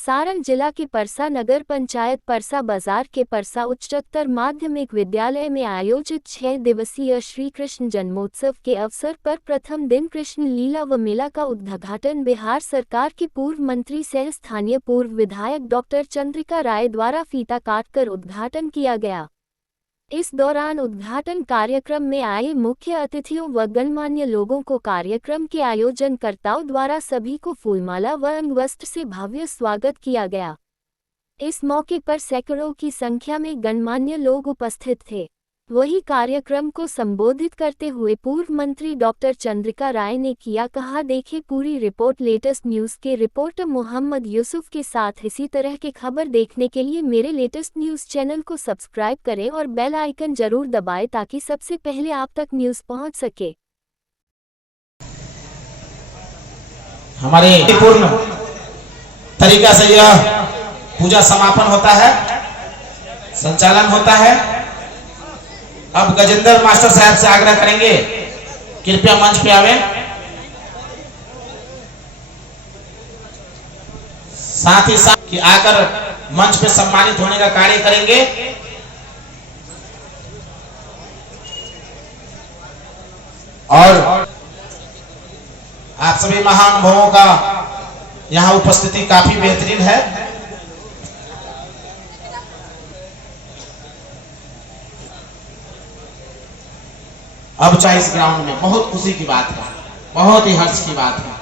सारण जिला के परसा नगर पंचायत परसा बाजार के परसा उच्चतर माध्यमिक विद्यालय में आयोजित 6 दिवसीय श्री कृष्ण जन्मोत्सव के अवसर पर प्रथम दिन कृष्ण लीला व मेला का उद्घाटन बिहार सरकार के पूर्व मंत्री सह स्थानीय पूर्व विधायक डॉक्टर चंद्रिका राय द्वारा फीता काटकर उद्घाटन किया गया। इस दौरान उद्घाटन कार्यक्रम में आए मुख्य अतिथियों व गणमान्य लोगों को कार्यक्रम के आयोजनकर्ताओं द्वारा सभी को फूलमाला व अंगवस्त्र से भव्य स्वागत किया गया। इस मौके पर सैकड़ों की संख्या में गणमान्य लोग उपस्थित थे। वही कार्यक्रम को संबोधित करते हुए पूर्व मंत्री डॉक्टर चंद्रिका राय ने किया कहा, देखें पूरी रिपोर्ट लेटेस्ट न्यूज़ के रिपोर्टर मोहम्मद यूसुफ के साथ। इसी तरह के खबर देखने के लिए मेरे लेटेस्ट न्यूज़ चैनल को सब्सक्राइब करें और बेल आइकन जरूर दबाएं ताकि सबसे पहले आप तक न्यूज़ पहुंच सके। हमारे पूर्ण तरीका से यह पूजा समापन होता है, संचालन होता है। अब गजेंद्र मास्टर साहब से आग्रह करेंगे, कृपया मंच पे आवे। साथ ही साथ कि आकर मंच पे सम्मानित होने का कार्य करेंगे। और आप सभी महानुभावों का यहाँ उपस्थिति काफी बेहतरीन है। अब चाहे इस ग्राउंड में बहुत खुशी की बात है, बहुत ही हर्ष की बात है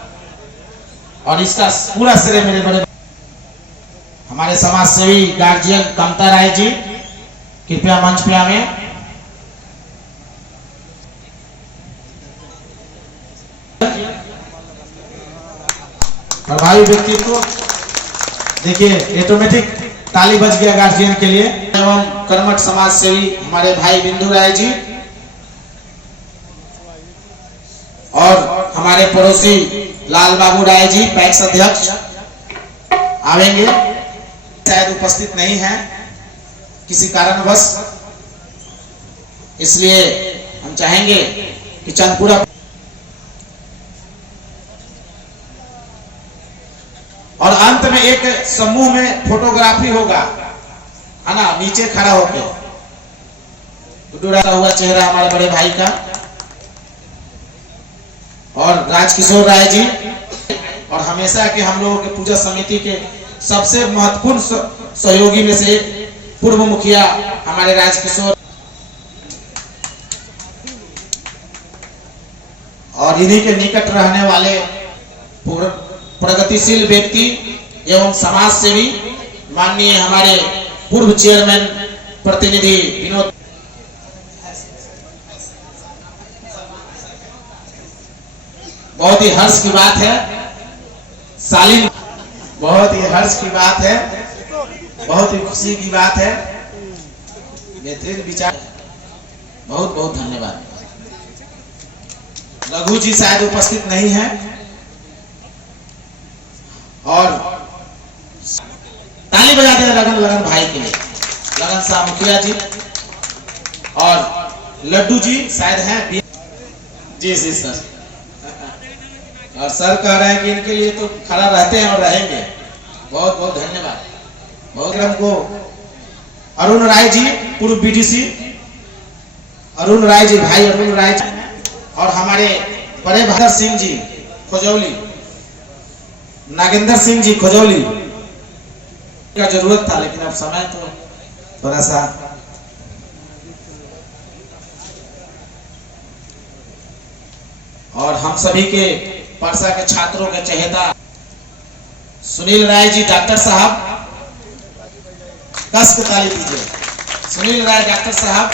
और इसका पूरा श्रेय मेरे बड़े हमारे समाज सेवी गार्जियन कमता राय जी, कृपया मंच पे आवे। प्रभावी व्यक्तित्व देखिए, ऑटोमेटिक ताली बज गया गार्जियन के लिए। एवं कर्मठ समाज सेवी हमारे भाई बिंदु राय जी और हमारे पड़ोसी लाल बाबू राय जी पैक्स अध्यक्ष आवेंगे, शायद उपस्थित नहीं है किसी कारणवश, इसलिए हम चाहेंगे कि चंदपुरा और अंत में एक समूह में फोटोग्राफी होगा, है ना, नीचे खड़ा होकर गुडुरा हुआ चेहरा हमारे बड़े भाई का और राजकिशोर राय जी और हमेशा के हम लोगों के पूजा समिति के सबसे महत्वपूर्ण सहयोगी में से पूर्व मुखिया हमारे राजकिशोर और इन्हीं के निकट रहने वाले प्रगतिशील व्यक्ति एवं समाज सेवी माननीय हमारे पूर्व चेयरमैन प्रतिनिधि विनोद। बहुत ही हर्ष की बात है सालिन, बहुत ही हर्ष की बात है, बहुत ही खुशी की बात है, बेहतरीन विचार। बहुत बहुत धन्यवाद। रघु जी शायद उपस्थित नहीं है और ताली बजाते हैं लगन लगन भाई के लिए, लगन शाह मुखिया जी और लड्डू जी शायद हैं। जी जी सर, और सर कह रहे हैं कि इनके लिए तो खड़ा रहते हैं और रहेंगे। बहुत बहुत धन्यवाद। बहुत हमको अरुण राय जी पूर्व बीडीसी, अरुण राय जी, भाई अरुण राय जी और हमारे बड़े बहादुर सिंह जी खोजौली, नागेंद्र सिंह जी खोजौली का जरूरत था, लेकिन अब समय तो थोड़ा सा और हम सभी के परसा के छात्रों के चहेता सुनील राय जी डॉक्टर साहब, कस के ताली दीजिए। सुनील राय डॉक्टर साहब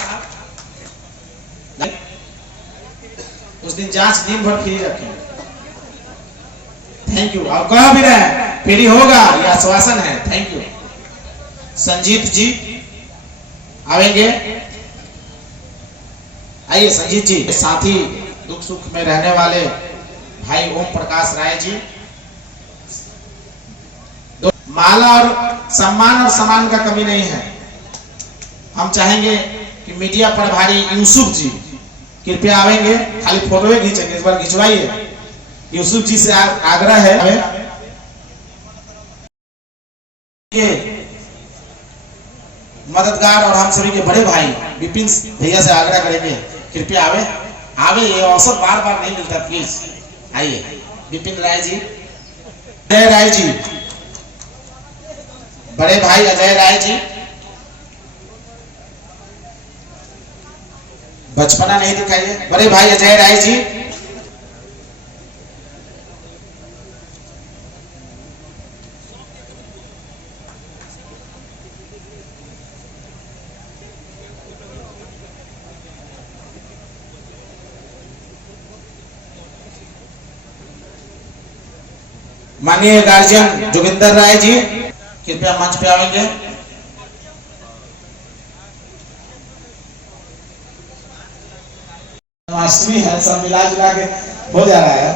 उस दिन जांच दिन भर फ्री रखें। Thank you. और कह भी रहे फ्री होगा, यह आश्वासन है। Thank you. संजीत जी आवेंगे, आइए संजीत जी। साथी दुख सुख में रहने वाले भाई ओम प्रकाश राय जी, माला और सम्मान और सम्मान का कमी नहीं है। हम चाहेंगे कि मीडिया प्रभारी यूसुफ जी कृपया आवेंगे, खाली फोटो खींचेंगे, इस बार खिंचवाइए। यूसुफ जी से आग्रह है। के मददगार और हम सभी के बड़े भाई विपिन भैया से आग्रह करेंगे कृपया आवे आवे, ये अवसर बार बार नहीं मिलता, प्लीज आइए। विपिन राय जी, अजय राय जी, बड़े भाई अजय राय जी, बचपना नहीं दिखाइए, बड़े भाई अजय राय जी, माननीय गार्जियन जोगिंदर राय जी कृपया मंच पे आएंगे। जन्माष्टमी है, सब मिला जुला के हो जा रहा है।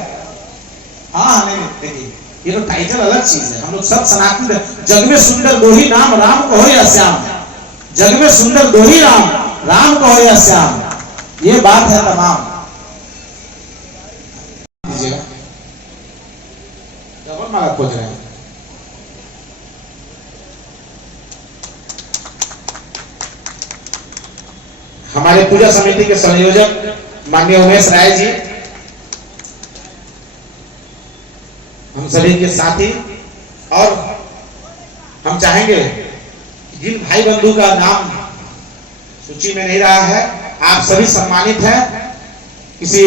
हाँ नहीं देखिए, ये तो टाइटल अलग चीज है। हम लोग सब सनातन, जग में सुंदर दो ही नाम, राम कहो या श्याम, जग में सुंदर दो ही राम, राम कहो या श्याम, ये बात है तमाम। डबल माला खोज रहे हैं। हमारे पूजा समिति के संयोजक माननीय उमेश राय जी, हम सभी के साथी, और हम चाहेंगे जिन भाई बंधु का नाम सूची में नहीं रहा है, आप सभी सम्मानित हैं। किसी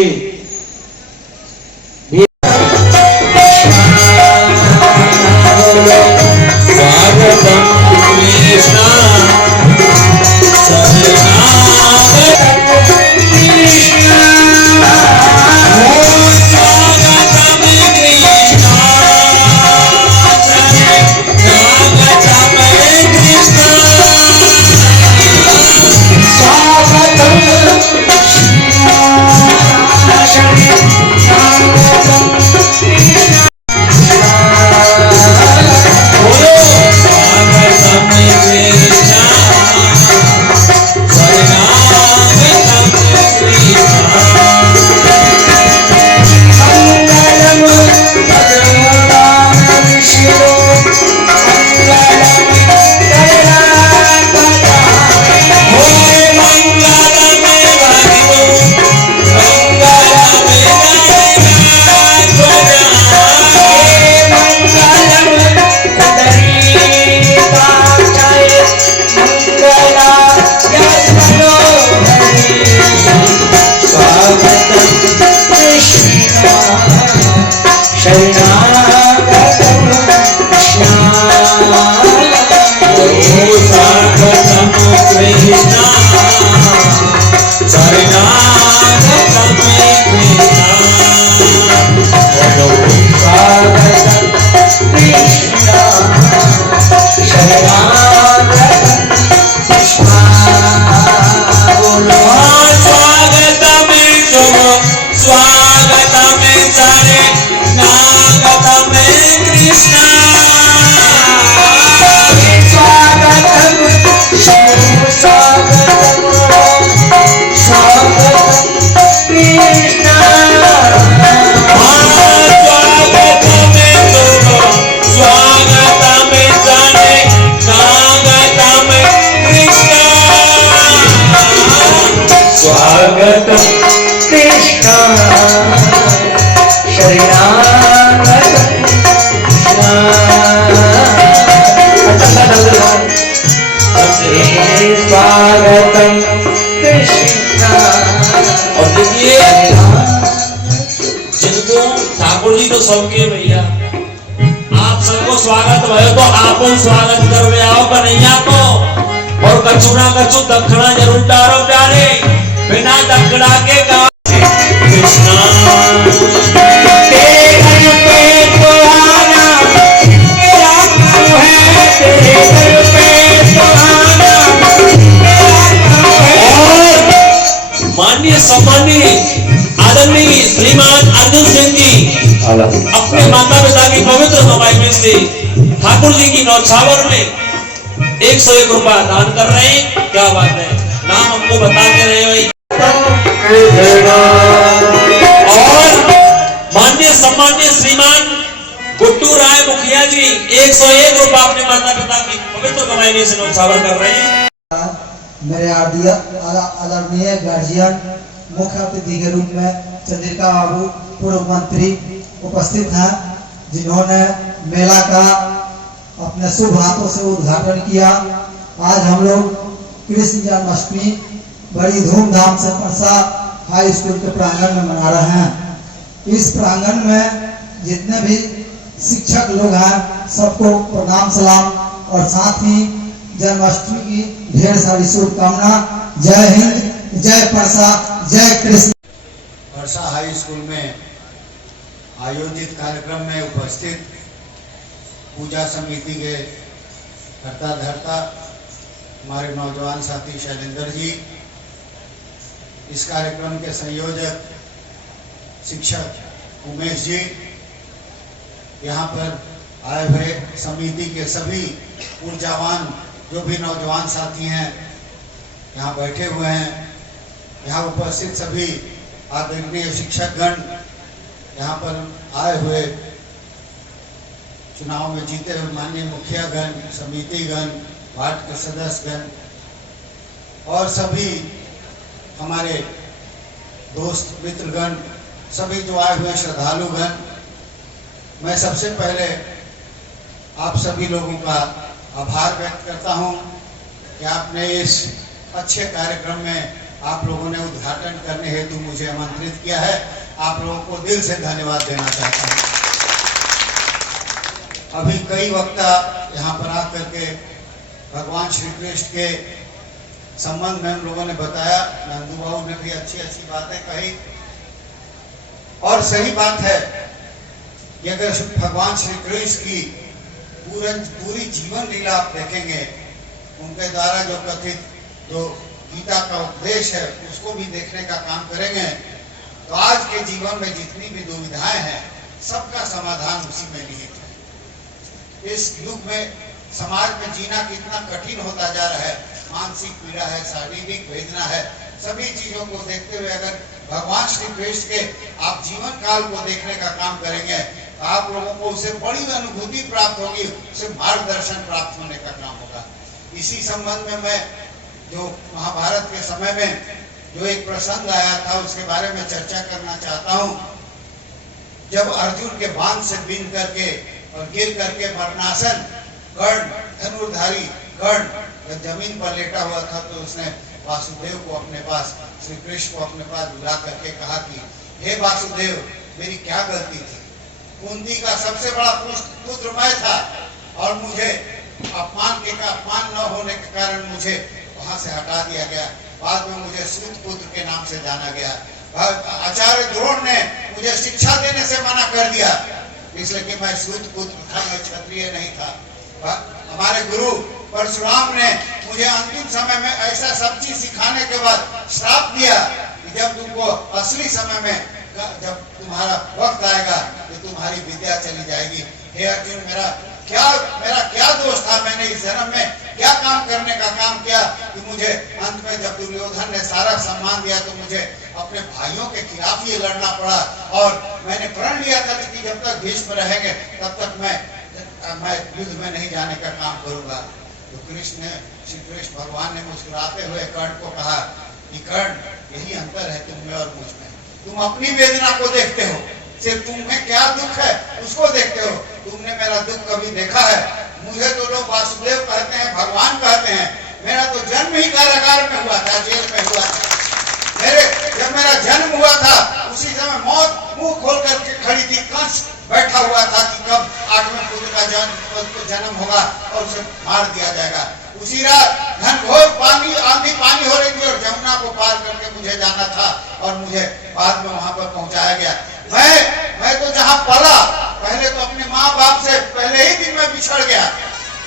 स्वागतम कृष्ण। और देखिए जिनको ठाकुर जी तो सबके भैया, आप सबको स्वागत भयो तो आप स्वागत करवे आओ कन्हैया को, और कचुना कचु दक्षिणा जरूर डारो प्यारे, बिना दक्षिणा के गा कृष्णा तेरे घर पे तो आना, मेरा काम है तेरे घर पे तो आना। माननीय सम्मानीय आदरणीय श्रीमान अर्जुन सिंह जी अपने माता पिता की पवित्र कमाई में से ठाकुर जी की नौछावर में 101 रुपया दान कर रहे हैं। क्या बात है, नाम हमको बताते रहे भाई। और माननीय सम्मानीय श्रीमान गुड्डू राय मुखिया जी 101 रुपया अपने माता पिता की पवित्र कमाई में से न्यौछावर कर रहे हैं। मेरे आदरणीय गार्जियन मुख्य अतिथि के रूप में चंद्रिका बाबू पूर्व मंत्री उपस्थित हैं, जिन्होंने मेला का अपने शुभ हाथों से उद्घाटन किया। आज हम लोग कृष्ण जन्माष्टमी बड़ी धूमधाम से परसा हाई स्कूल के प्रांगण में मना रहे हैं। इस प्रांगण में जितने भी शिक्षक लोग हैं सबको प्रणाम सलाम और साथ ही जन्माष्टमी की ढेर सारी शुभकामना। जय हिंद, जय परसा, जय कृष्ण। परसा हाई स्कूल में आयोजित कार्यक्रम में उपस्थित पूजा समिति के कर्ता धर्ता हमारे नौजवान साथी शैलेंद्र जी, इस कार्यक्रम के संयोजक शिक्षक उमेश जी, यहाँ पर आए हुए समिति के सभी ऊर्जावान जो भी नौजवान साथी हैं यहाँ बैठे हुए हैं, यहाँ उपस्थित सभी आदरणीय शिक्षकगण, यहाँ पर आए हुए चुनाव में जीते हुए माननीय मुखियागण, समितिगण, वार्ड के सदस्यगण और सभी हमारे दोस्त मित्रगण, सभी जो आए हुए श्रद्धालुगण, मैं सबसे पहले आप सभी लोगों का आभार व्यक्त करता हूं कि आपने इस अच्छे कार्यक्रम में आप लोगों ने उद्घाटन करने हेतु मुझे आमंत्रित किया है। आप लोगों को दिल से धन्यवाद देना चाहता हूं। अभी कई वक्ता यहाँ पर आकर के भगवान श्री कृष्ण के संबंध में हम लोगों ने बताया, नंदू बाबू ने भी अच्छी अच्छी बातें कही और सही बात है कि अगर भगवान श्री कृष्ण की पूरी जीवन लीला आप देखेंगे, उनके द्वारा जो कथित जो गीता का उपदेश है उसको भी देखने का काम करेंगे तो आज के जीवन में जितनी भी दुविधाएं हैं सबका समाधान उसी में निहित है। इस युग में समाज में जीना कितना कठिन होता जा रहा है, मानसिक पीड़ा है, शारीरिक वेदना है, सभी चीजों को देखते हुए अगर भगवान श्री कृष्ण के आप जीवन काल को देखने का काम करेंगे तो आप लोगों को उसे बड़ी अनुभूति प्राप्त होगी, उसे मार्गदर्शन प्राप्त होने का काम होगा। इसी संबंध में मैं जो महाभारत के समय में जो एक प्रसंग आया था उसके बारे में चर्चा करना चाहता हूँ। जब अर्जुन के बाण से बीन करके और गिर करके मरणासन कर्ण, धनुर्धारी कर्ण जब जमीन पर लेटा हुआ था तो उसने वासुदेव को अपने पास, श्री कृष्ण को अपने पास बुला करके कहा कि हे वासुदेव, मेरी क्या गलती थी? कुंती का सबसे बड़ा पुत्र मैं था और मुझे अपमान न होने के कारण मुझे वहां से हटा दिया गया। बाद में मुझे सूत पुत्र के नाम से जाना गया। आचार्य द्रोण ने मुझे शिक्षा देने से मना कर दिया इसलिए कि मैं सूत पुत्र था, मैं क्षत्रिय नहीं था। हमारे गुरु परशुराम ने मुझे अंतिम समय में ऐसा सब चीज सिखाने के बाद श्राप दिया कि जब तुमको असली समय में जब तुम्हारा वक्त आएगा तो तुम्हारी विद्या चली जाएगी। हे अर्जुन, मेरा क्या दोष था? मैंने इस जन्म में क्या काम करने का काम किया कि मुझे अंत में जब दुर्योधन ने सारा सम्मान दिया तो मुझे अपने भाइयों के खिलाफ ये लड़ना पड़ा और मैंने प्रण लिया था कि जब तक भीष्म रहेंगे तब तक मैं युद्ध में नहीं जाने का काम करूंगा। तो श्री कृष्ण भगवान ने मुस्कुराते हुए कर्ण को कहा कि कर्ण, यही अंतर है तुम में और मुझ में। तुम अपनी वेदना को देखते हो, सिर्फ तुम्हें क्या दुख है उसको देखते हो, तुमने मेरा दुख कभी देखा है? मुझे तो लोग वासुदेव कहते हैं, भगवान कहते हैं। मेरा तो जन्म ही कारागार में हुआ था, जेल में हुआ था। जब मेरा जन्म हुआ था उसी समय मौत मुंह खोल कर खड़ी थी, कंस बैठा हुआ था कि कब 8वें पुत्र का जन्म होगा और उसे मार दिया जाएगा। उसी रात घनघोर आंधी पानी हो रही थी और जमुना को पार करके मुझे जाना था और मुझे बाद में वहां पर पहुंचाया गया। मैं तो जहां पला, पहले तो अपने माँ बाप से पहले ही दिन में बिछड़ गया।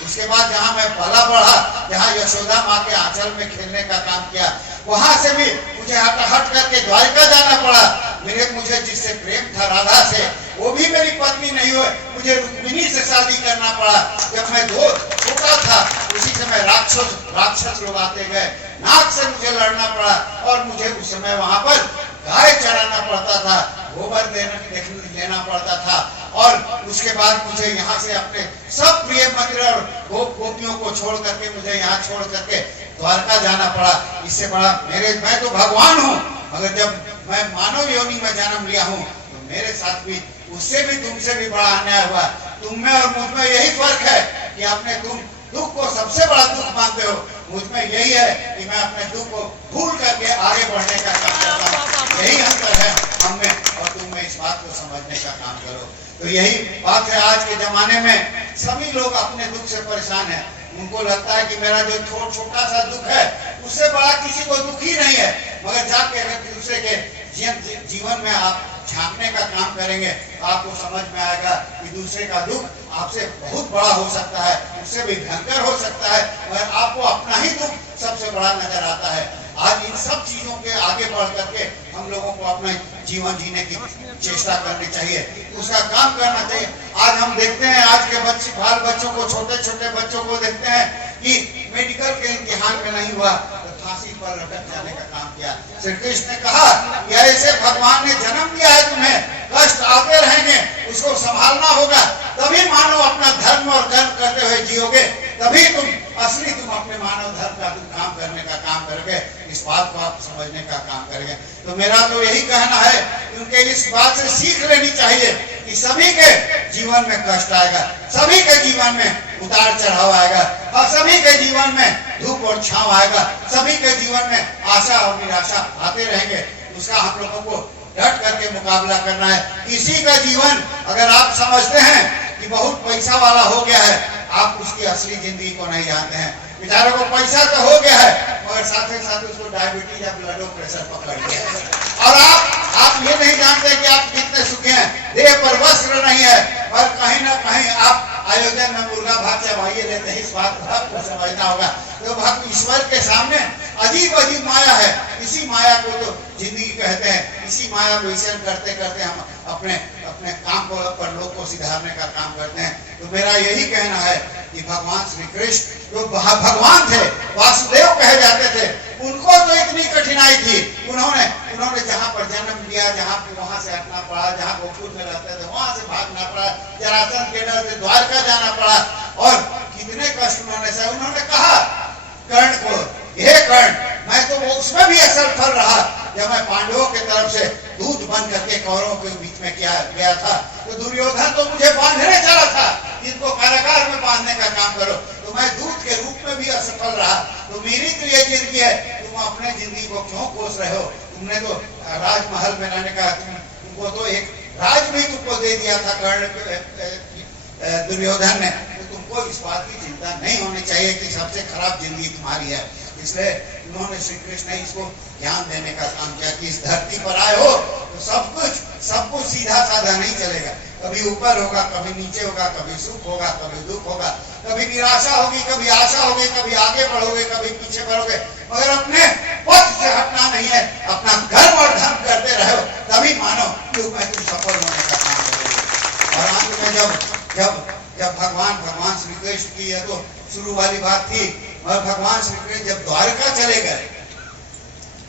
उसके बाद जहां मैं पला बढ़ा, जहां यशोदा माँ के आंचल में खेलने का काम किया, वहां से भी मुझे हट करके द्वारिका जाना पड़ा। मुझे जिससे प्रेम था राधा से, वो भी मेरी पत्नी नहीं हुई, मुझे रुक्मिणी से शादी करना पड़ा। जब मैं छोटा था उसी समय राक्षस लोग आते गए, नाग से मुझे लड़ना पड़ा और मुझे उस समय वहां पर गाय चराना पड़ता था, गोबर लेना पड़ता था और उसके बाद मुझे यहाँ से अपने सब प्रिय मंदिर और गोपियों को छोड़ करके मुझे यहाँ छोड़ करके द्वारका जाना पड़ा। इससे बड़ा मैं तो भगवान हूँ, मगर जब मैं मानव योनि में जन्म लिया हूँ तो मेरे साथ भी उससे भी तुमसे भी बड़ा अन्याय हुआ। तुम में और मुझ में यही फर्क है कि अपने तुम दुख को सबसे बड़ा दुख मानते हो, मुझ में यही है कि मैं अपने दुख को भूल करके आगे बढ़ने का काम करता हूँ। यही अंतर है हम में और तुम में, इस बात को समझने का काम करो। तो यही बात है, आज के जमाने में सभी लोग अपने दुख से परेशान है। उनको लगता है कि मेरा जो छोटा सा दुख है उससे बड़ा किसी को दुख ही नहीं है। मगर जाके अगर दूसरे के जीवन में आप झांकने का काम करेंगे तो आपको समझ में आएगा कि दूसरे का दुख आपसे बहुत बड़ा हो सकता है, उससे भी भयंकर हो सकता है, मगर आपको अपना ही दुख सबसे बड़ा नजर आता है। आज इन सब चीजों के आगे बढ़ करके हम लोगों को अपना जीवन जीने की चेष्टा करनी चाहिए, उसका काम करना चाहिए। आज हम देखते हैं, आज के बाल बच्चों को, छोटे छोटे बच्चों को देखते हैं कि मेडिकल के इम्तिहान में नहीं हुआ तो फांसी पर लटक जाने का काम किया। श्री कृष्ण ने कहा कि ऐसे भगवान ने जन्म दिया है, तुम्हें कष्ट आते रहेंगे, उसको संभालना होगा, तभी मानो अपना धर्म और कर्म करते हुए जियोगे, तभी तुम अपने मानव धर्म का तुम काम करने का काम करोगे। इस बात को आप समझने का काम करेंगे। तो मेरा तो यही कहना है, क्योंकि इस बात से सीख लेनी चाहिए कि सभी के जीवन में कष्ट आएगा, सभी के जीवन में उतार चढ़ाव आएगा, और सभी के जीवन में धूप और छांव आएगा, सभी के जीवन में आशा और निराशा आते रहेंगे। उसका हम लोगों को डट करके मुकाबला करना है। किसी का जीवन अगर आप समझते हैं कि बहुत पैसा वाला हो गया है, आप उसकी असली जिंदगी को नहीं जानते हैं। बेचारे को पैसा तो हो गया है, मगर साथ ही साथ उसको डायबिटीज या ब्लड प्रेशर पकड़ लिया। और आप ये नहीं जानते कि आप कितने सुखी हैं, देह पर वस्त्र नहीं है, और कहीं ना कहीं आप आयोजन में मुर्गा भात चढ़ाइए लेते हैं। इस बात को आपको समझना होगा। तो भक्त ईश्वर के सामने अजीब अजीब माया है, इसी माया को तो जिंदगी कहते हैं। इसी माया को ईश्वर करते करते हम अपने काम को पर लोग को सुधारने का काम करते हैं। तो मेरा यही कहना है कि भगवान श्री कृष्ण जो भगवान थे, वासुदेव कहे जाते थे, उनको तो इतनी कठिनाई थी, उन्होंने जहाँ पर जन्म लिया, जहाँ वहां से हटना पड़ा, जहाँ गोकुल में रहते थे वहां से भागना पड़ा, जरासंध के डर से द्वारका जाना पड़ा, और कितने कष्ट उन्होंने सहे। उन्होंने कहा कर्ण को, हे कर्ण, मैं तो वो उसमें भी असर फल रहा जब मैं पांडवों के तरफ से दूत बन करके कौरवों के बीच में गया था, तो दुर्योधन तो मुझे बांधने चला था, इनको कारागार में बांधने का काम करो, तो मैं दूत के रूप में भी असफल रहा। तो मेरी तो ये जिंदगी है, तुम अपने जिंदगी को क्यों कोस रहे हो? तुमने तो राजमहल में रहने का, तुमको तो एक राज भी तुमको दे दिया था कर्ण दुर्योधन ने, तो तुमको इस बात की चिंता नहीं होनी चाहिए कि सबसे खराब जिंदगी तुम्हारी है। इसलिए उन्होंने श्री कृष्ण ने इसको ध्यान देने का काम किया कि इस धरती पर आए हो तो सब कुछ सीधा साधा नहीं चलेगा, कभी ऊपर होगा, कभी नीचे होगा, कभी सुख होगा, कभी दुख होगा, कभी निराशा होगी, कभी आशा होगी, कभी आगे बढ़ोगे, कभी पीछे बढ़ोगे, मगर अपने पथ से हटना नहीं है। अपना कर्म और धर्म करते रहो, तभी मानो कि मैं तुम सफल होने का काम करोगे। और अंत में जब भगवान श्री कृष्ण की यह तो शुरू वाली बात थी, और भगवान श्री कृष्ण जब द्वारका चले गए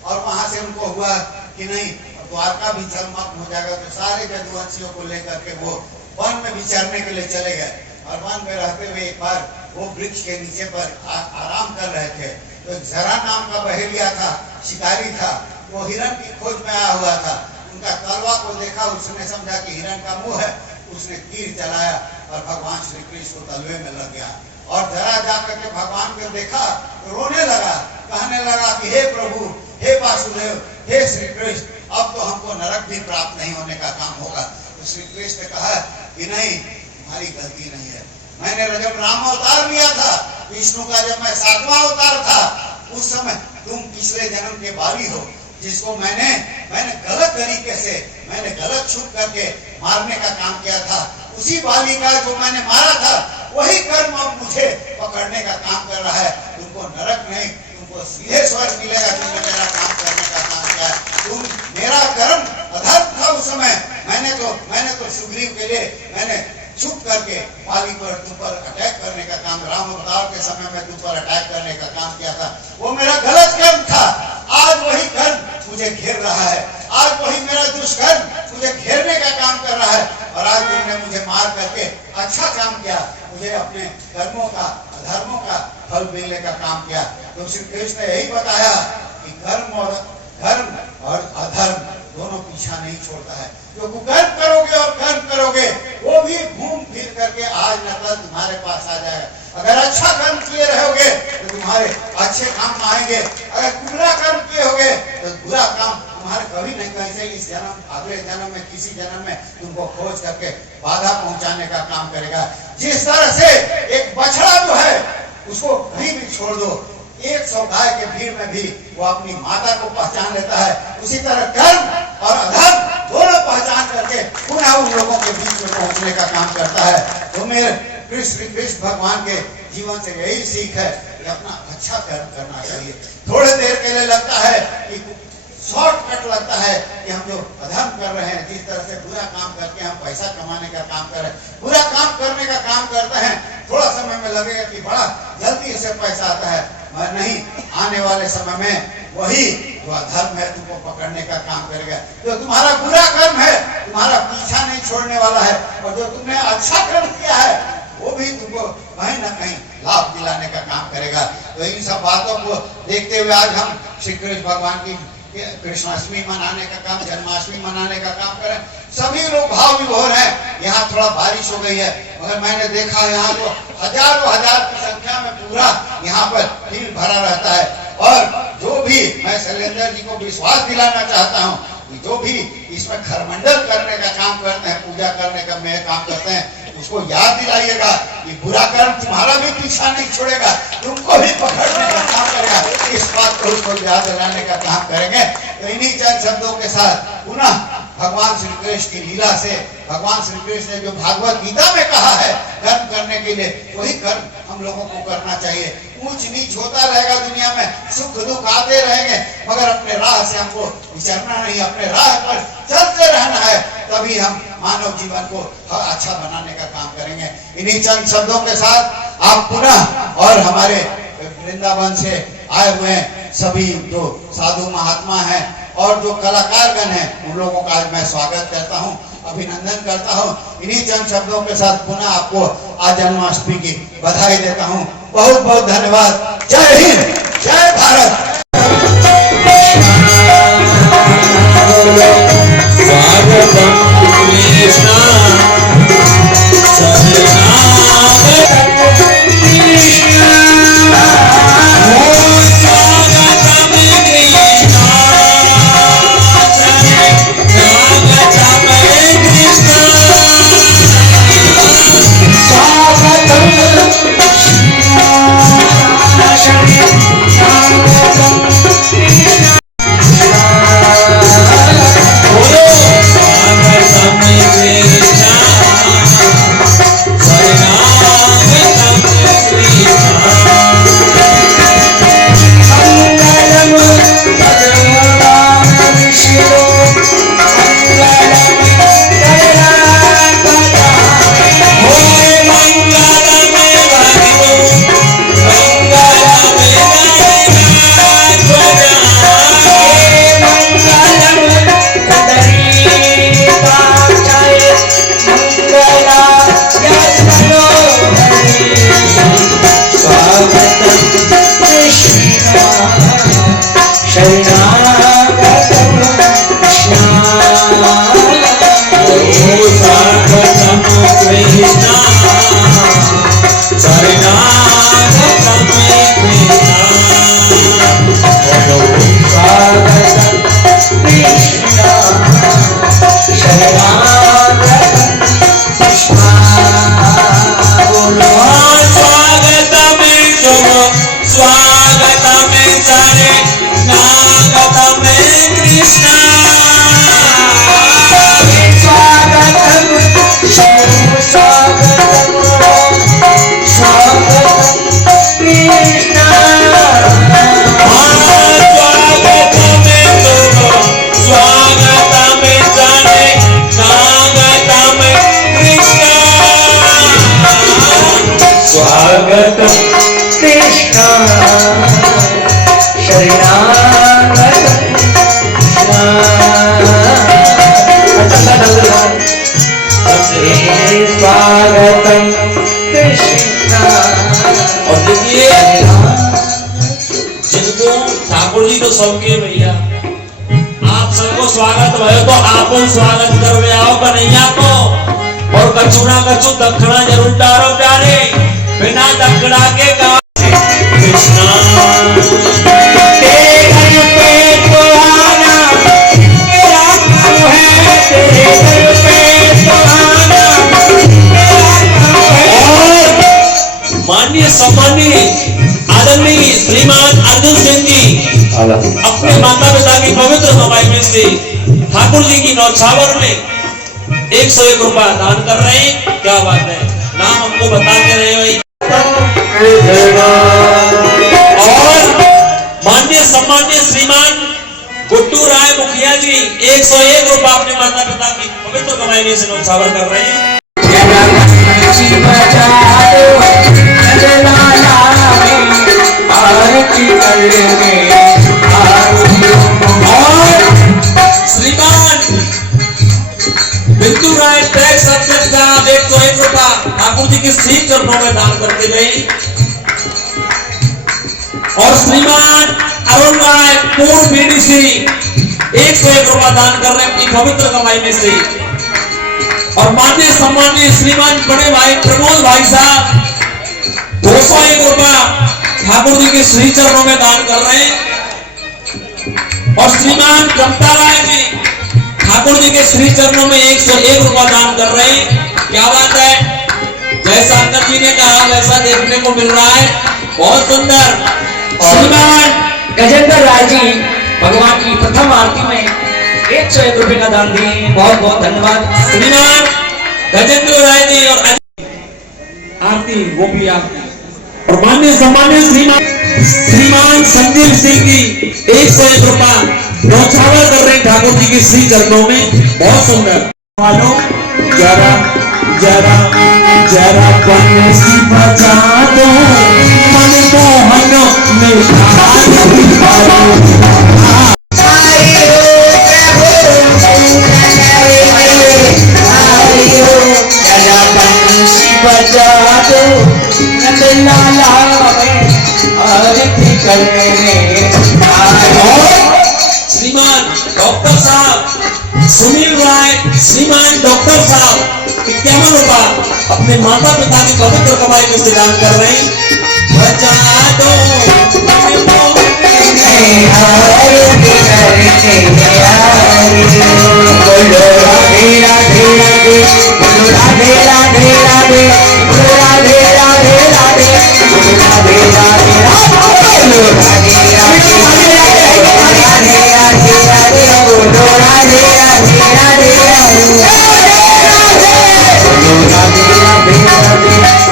और वहां से उनको हुआ कि नहीं द्वारका भी जलमग्न हो जाएगा, तो सारे यदुवंशियों को लेकर के वो वन में विचरने के लिए चले गए। और वन में रहते हुए एक बार वो वृक्ष के नीचे पर आराम कर रहे थे, तो जरा नाम का बहेलिया था, शिकारी था, वो हिरण की खोज में आया हुआ था। उनका तलवा को देखा, उसने समझा कि हिरण का मुंह है, उसने तीर चलाया और भगवान श्री कृष्ण को तलवे में लग गया। और जरा जाकर के भगवान को देखा तो रोने लगा, कहने लगा कि हे प्रभु, हे वासुदेव, हे श्री कृष्ण, अब तो हमको नरक भी प्राप्त नहीं होने का काम होगा। तो श्री कृष्ण ने कहा कि नहीं, तुम्हारी गलती नहीं है। मैंने जब राम अवतार लिया था, विष्णु का जब मैं 7वां अवतार था, उस समय तुम पिछले जन्म के बाली हो, जिसको मैंने गलत तरीके से, मैंने गलत छूट करके मारने का काम किया था। उसी बाली का जो मैंने मारा था, वही कर्म अब मुझे पकड़ने का काम कर रहा है। तुमको नरक नहीं, तुमको सीधे स्वर्ग मिलेगा, तुमने मेरा काम करने का काम किया। तुम मेरा कर्म अधर्म था उस समय, मैंने तो सुग्रीव के लिए मैंने छुप करके बाली पर तुम पर अटैक करने का काम, राम अवतार के समय में तुम पर अटैक करने का काम किया था। वो मेरा गलत कर्म था। आज वही कर्म मुझे घेर रहा है, आज वही मेरा दुष्कर्म मुझे घेरने का काम कर रहा है। और आज तुमने मुझे अच्छा काम किया, मुझे अपने कर्मों का अधर्मों का फल मिलने का काम किया। तो श्री कृष्ण ने यही बताया कि कर्म और अधर्म दोनों पीछा नहीं छोड़ता है। जो कुकर्म करोगे और कर्म करोगे वो भी घूम फिर करके आज न कल तुम्हारे पास आ जाएगा। अगर अच्छा कर्म किए रहोगे तो तुम्हारे अच्छे काम आएंगे, अगर बुरा कर्म किए होगे तो बुरा काम तुम्हारे कभी नहीं कहीं से इस जन्म अगले जन्म में किसी जन्म में तुमको खोज करके बाधा पहुंचाने का काम करेगा। जिस तरह से एक बछड़ा जो है उसको कहीं भी छोड़ दो, 100 गाय के भीड़ में भी वो अपनी माता को पहचान लेता है, उसी तरह कर्म और अधर्म दोनों पहचान करके पुनः उन लोगों के बीच में पहुंचने का काम करता है। तो मेरे कृष्ण भगवान के जीवन से यही सीख है कि अपना अच्छा कर्म करना चाहिए। थोड़े देर के लिए लगता है कि शॉर्टकट लगता है कि हम जो अधर्म कर रहे हैं, जिस तरह से बुरा काम करके हम पैसा कमाने का काम कर रहे हैं, बुरा काम करने का काम करते हैं, थोड़ा समय में लगेगा कि बड़ा जल्दी से पैसा आता है, मगर नहीं, आने वाले समय में वही जो अधर्म है तुमको पकड़ने का काम करेगा। जो तुम्हारा बुरा कर्म है तुम्हारा पीछा नहीं छोड़ने वाला है, और जो तुमने अच्छा कर्म किया है वो भी तुमको कहीं ना कहीं लाभ दिलाने का काम करेगा। तो इन सब बातों को देखते हुए आज हम श्री कृष्ण भगवान की कृष्णाष्टमी मनाने का काम, जन्माष्टमी मनाने का काम करें। सभी लोग भाव विभोर हैं। यहाँ थोड़ा बारिश हो गई है, मगर मैंने देखा यहाँ तो हजारों हजार की संख्या में पूरा यहाँ पर भीड़ भरा रहता है। और जो भी मैं शैलेंद्र जी को विश्वास दिलाना चाहता हूँ कि जो भी इसमें खरमंडल करने का काम करते हैं, पूजा करने का में काम करते हैं, उसको याद दिलाइएगा कि बुरा कर्म तुम्हारा भी पीछा नहीं छोड़ेगा, तुमको भी पकड़ने का काम करेगा। इस बात को उसको याद दिलाने का काम करेंगे। तो इन्हीं चंद शब्दों के साथ पुनः भगवान श्री कृष्ण की लीला से, भगवान श्री कृष्ण ने जो भागवत गीता में कहा है कर्म करने के लिए, वही कर्म हम लोगों को करना चाहिए। ऊंच नीच होता रहेगा दुनिया में, सुख दुख आते रहेंगे, मगर अपने राह से हमको विचरना नहीं, अपने राह पर चलते रहना है, तभी हम मानव जीवन को अच्छा बनाने का काम करेंगे। इन्हीं चंद शब्दों के साथ आप पुनः और हमारे वृंदावन से आए हुए सभी जो साधु महात्मा हैं और जो कलाकारगण हैं, उन लोगों का आज मैं स्वागत करता हूं, अभिनंदन करता हूं। इन्हीं चंद शब्दों के साथ पुनः आपको आज जन्माष्टमी की बधाई देता हूं। बहुत बहुत धन्यवाद। जय हिंद, जय भारत। Shri Ram ठाकुर जी तो सबके भैया, आप सबको स्वागत भयो तो आपो स्वागत कर ले आओ कन्हैया को। और कचूना कचू दक्षिणा जरूर डारो प्यारे, बिना दक्षिणा के गाँव कृष्णा तेरे घर पे तो आना, मेरा काम है तेरे घर पे तो आना, मेरा काम है। और माननीय सम्मानीय आदरणीय श्रीमान अर्जुन सिंह जी अपने माता पिता की पवित्र कमाई में से ठाकुर जी की नौछावर में 101 रुपया दान कर रहे हैं। क्या बात है, नाम हमको बताते रहे भाई। और माननीय सम्मानीय श्रीमान गुड्डू राय मुखिया जी 101 रुपया अपने माता पिता की पवित्र कमाई में से नौछावर कर रहे हैं। श्रीमान बिंदु राय टैक्स अध्यक्ष साहब 101 रुपया ठाकुर जी के श्री चरणों में दान करते गए। और श्रीमान अरुण राय पूर्व बीडीसी 101 रुपया दान कर रहे हैं अपनी पवित्र कमाई में से। और माननीय सम्मानीय श्रीमान बड़े भाई प्रमोद भाई साहब 201 रुपया ठाकुर जी के श्री चरणों में दान कर रहे हैं। और श्रीमान कमता राय जी ठाकुर जी के श्री चरणों में 101 रुपया दान कर रहे हैं। क्या बात है, जैसा अंकल जी ने कहा वैसा देखने को मिल रहा है, बहुत सुंदर। श्रीमान गजेंद्र राय जी भगवान की प्रथम आरती में 101 रुपए का दान दिए, बहुत बहुत धन्यवाद। श्रीमान गजेंद्र राय जी और आरती वो भी आरती। और माननीय सम्मानित श्रीमान संदीप सिंह जी 101 रुपया नौछावर कर रहे ठाकुर जी के श्री चरणों में, बहुत सुंदर। जरा जरा जरा बंसी बजा दो, मनमोहन बजा दो, नंदलाला आरती करने में। श्रीमान डॉक्टर साहब सुनील राय, श्रीमान डॉक्टर साहब 51 रुपया अपने माता पिता की पवित्र कमाई में से दान कर रहे हैं। बजा दो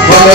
बोलो